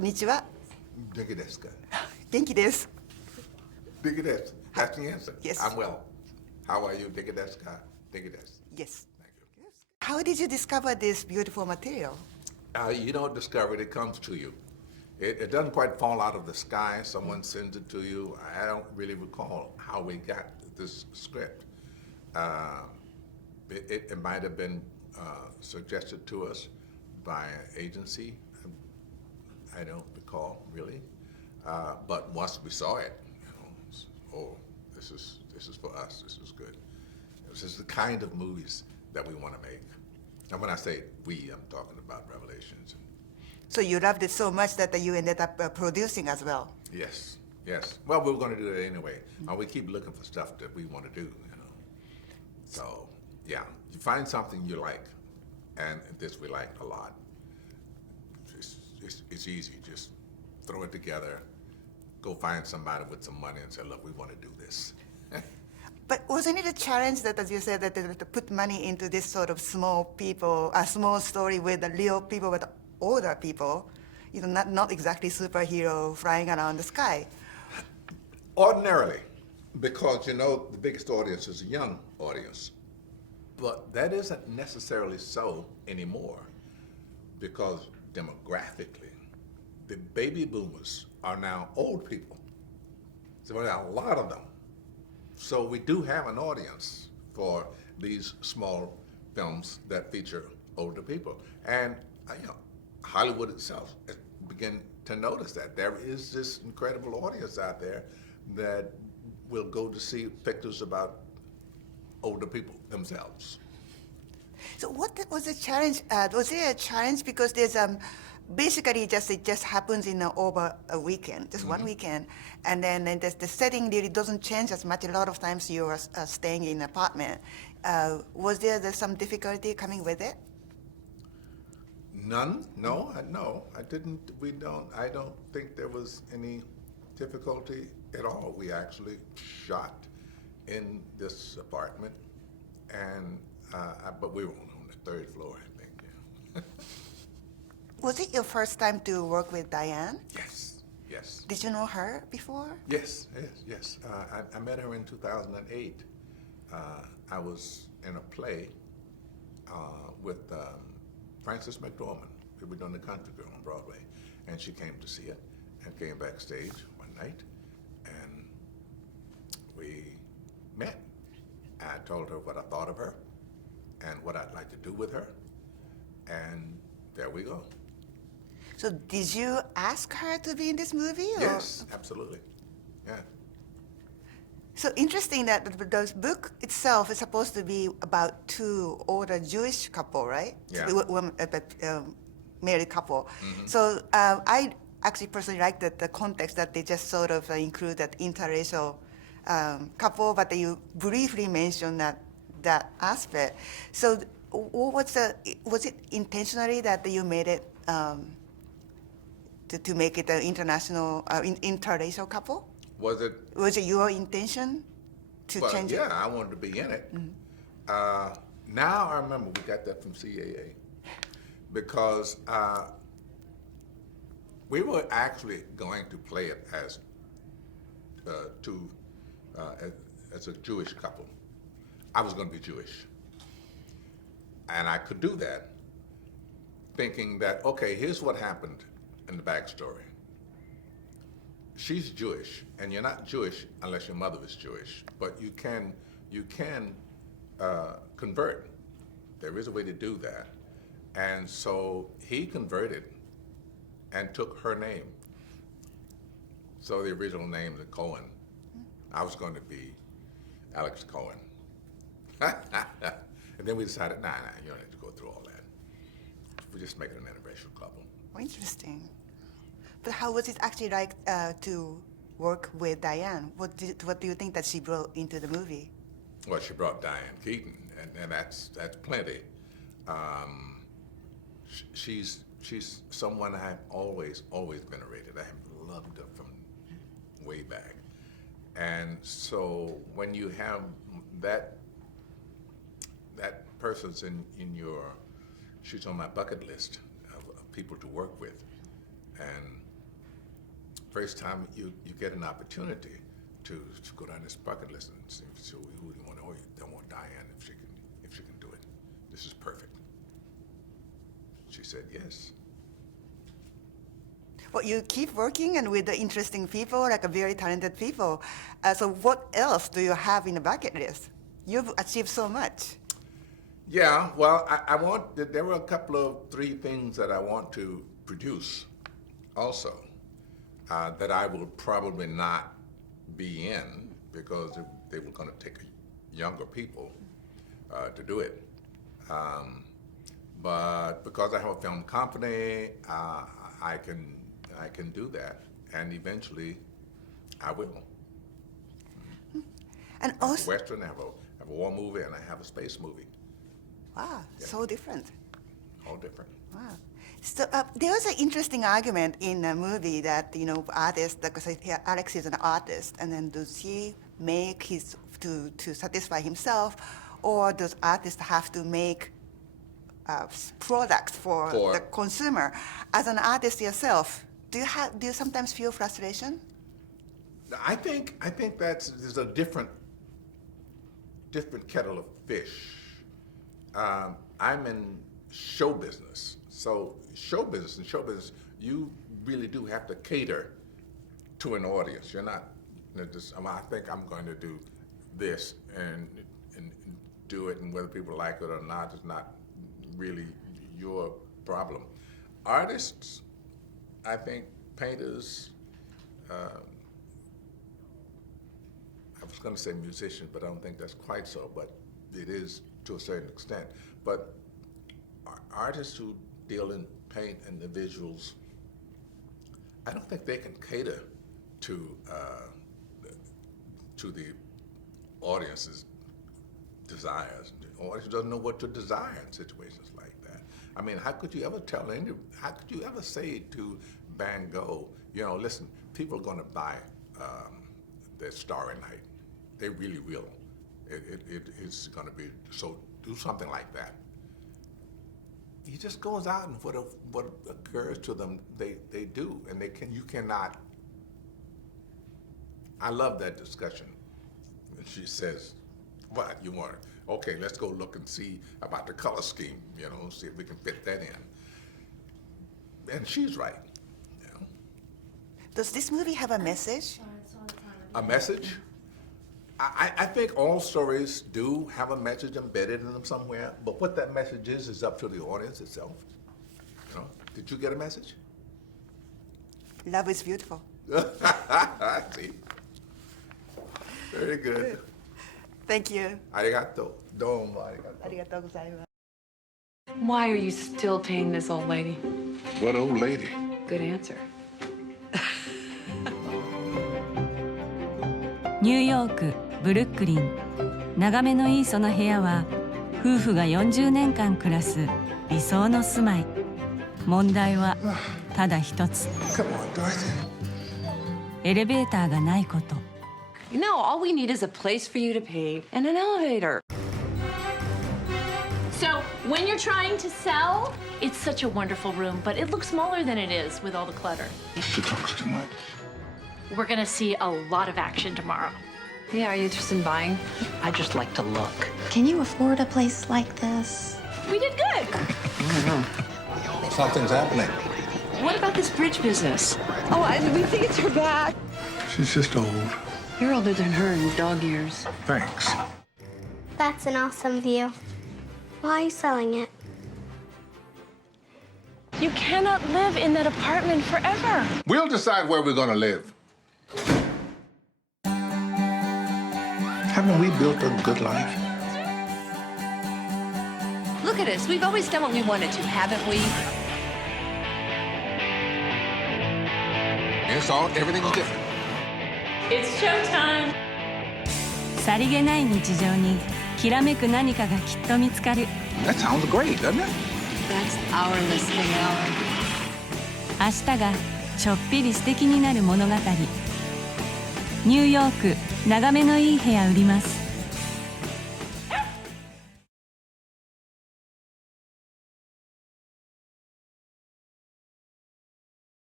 こんにちは。元気ですか？元気です。元気です。That's the answer. Yes. I'm well. How are you? 元気ですか？元気です。Yes. Thank you. How did you discover this beautiful material? You don't discover it, it comes to you. It doesn't quite fall out of the sky. Someone sends it to you. I don't really recall how we got this script. It might have been suggested to us by an agency. I don't recall really. But once we saw it, oh, this is for us. This is good. This is the kind of movies that we want to make. And when I say we, I'm talking about Revelations. So you loved it so much that you ended up producing as well. Yes, yes. Well, we were going to do that anyway. We keep looking for stuff that we want to do, So, yeah, you find something you like, and this we like a lot. It's easy. Just throw it together, go find somebody with some money and say, look, we want to do this. But wasn't it a challenge that, as you said, that to put money into this sort of small story with the real people, with older people, not exactly superhero flying around the sky? Ordinarily, because the biggest audience is a young audience. But that isn't necessarily so anymore, because demographically, the baby boomers are now old people. So there are a lot of them. So we do have an audience for these small films that feature older people. And Hollywood itself began to notice that. There is this incredible audience out there that will go to see pictures about older people themselves. So what was the challenge? Was there a challenge because there's basically it just happens in over a weekend, just one weekend, and then the setting really doesn't change as much. A lot of times you are staying in an apartment. Was there some difficulty coming with it? None? No, I didn't. I don't think there was any difficulty at all. We actually shot in this apartment, and but we were on the third floor, I think. Yeah. Was it your first time to work with Diane? Yes. Did you know her before? Yes. I met her in 2008. I was in a play with Frances McDormand. We were doing The Country Girl on Broadway, and she came to see it and came backstage one night, and we met. I told her what I thought of her and what I'd like to do with her, and there we go. So did you ask her to be in this movie? Or? Yes, absolutely. Yeah. So interesting that the book itself is supposed to be about two older Jewish couple, right? Yeah. Married couple. Mm-hmm. So I actually personally like the context that they just sort of include that interracial couple, but you briefly mentioned that aspect. So was it intentionally that you made it to make it an international interracial couple? Was it your intention to change it? Yeah, I wanted to be in it. Now I remember we got that from CAA because we were actually going to play it as as a Jewish couple. I was going to be Jewish, and I could do that, thinking that okay, here's what happened in the backstory. She's Jewish, and you're not Jewish unless your mother is Jewish. But you can convert. There is a way to do that, and so he converted and took her name. So the original name is Cohen. I was going to be Alex Cohen, and then we decided, nah, you don't have to go through all that. We're just making an interracial couple. Oh, interesting. But how was it actually like to work with Diane? What do you think that she brought into the movie? Well, she brought Diane Keaton, and that's plenty. She's someone I've always venerated. I have loved her from way back, and so when you have that person's in your, she's on my bucket list of people to work with, and first time you get an opportunity to go down this bucket list and see who do you want. Oh, you don't want Diane if she can do it. This is perfect. She said yes. Well, you keep working and with the interesting people, like a very talented people. So what else do you have in the bucket list? You've achieved so much. Yeah, well, there were a couple of 3 things that I want to produce also that I will probably not be in because they were going to take younger people to do it. But because I have a film company, I can do that, and eventually I will. And also, Western, I have a war movie, and I have a space movie. wow, Yeah. so different. All different. Wow. So there was an interesting argument in the movie that, artists, because Alex is an artist, and then does he make to satisfy himself, or does artists have to make products for the consumer? As an artist yourself, do you sometimes feel frustration? I think there's a different kettle of fish. I'm in show business, so show business, you really do have to cater to an audience. You're not just, I think I'm going to do this and do it, and whether people like it or not is not really your problem. Artists, I think painters, I was going to say musicians, but I don't think that's quite so, but it is to a certain extent. But artists who deal in paint and the visuals, I don't think they can cater to the audience's desires. The audience doesn't know what to desire in situations like that. I mean, how could you ever say to Van Gogh, listen, people are going to buy their Starry Night. They really will. It's going to be, so do something like that. He just goes out, and what occurs to them, they do, and you cannot. I love that discussion. And she says, what, you want? Okay, let's go look and see about the color scheme, see if we can fit that in. And she's right. Does this movie have a message? A message? I think all stories do have a message embedded in them somewhere, but what that message is up to the audience itself. Did you get a message? Love is beautiful. See? Very good. Thank you. Arigato. Domo arigato. ありがとうございます。 Why are you still paying this old lady? What old lady? Good answer. ニューヨークブルックリン、眺めのいいその部屋は夫婦が40年間暮らす理想の住まい。問題はただ一つ。エレベーターがないこと。No, all we need is a place for you to pee and an elevator. So, when you're trying to sell, it's such a wonderful room, but it looks smaller than it is with all the clutter. She talks too much. We're gonna see a lot of action tomorrow. Yeah, are you interested in buying? I just like to look. Can you afford a place like this? We did good. Something's happening. What about this bridge business? Oh, we think it's her back. She's just old. You're older than her in dog years. Thanks. That's an awesome view. Why are you selling it? You cannot live in that apartment forever. We'll decide where we're gonna live. Haven't we built a good life? Look at us. We've always done what we wanted to, haven't we? Everything's different. It's showtime. さりげない日常にきらめく何かがきっと見つかる。 That sounds great, doesn't it? That's our listening hour. 明日がちょっぴり素敵になる物語。ニューヨーク眺めのいい部屋売ります。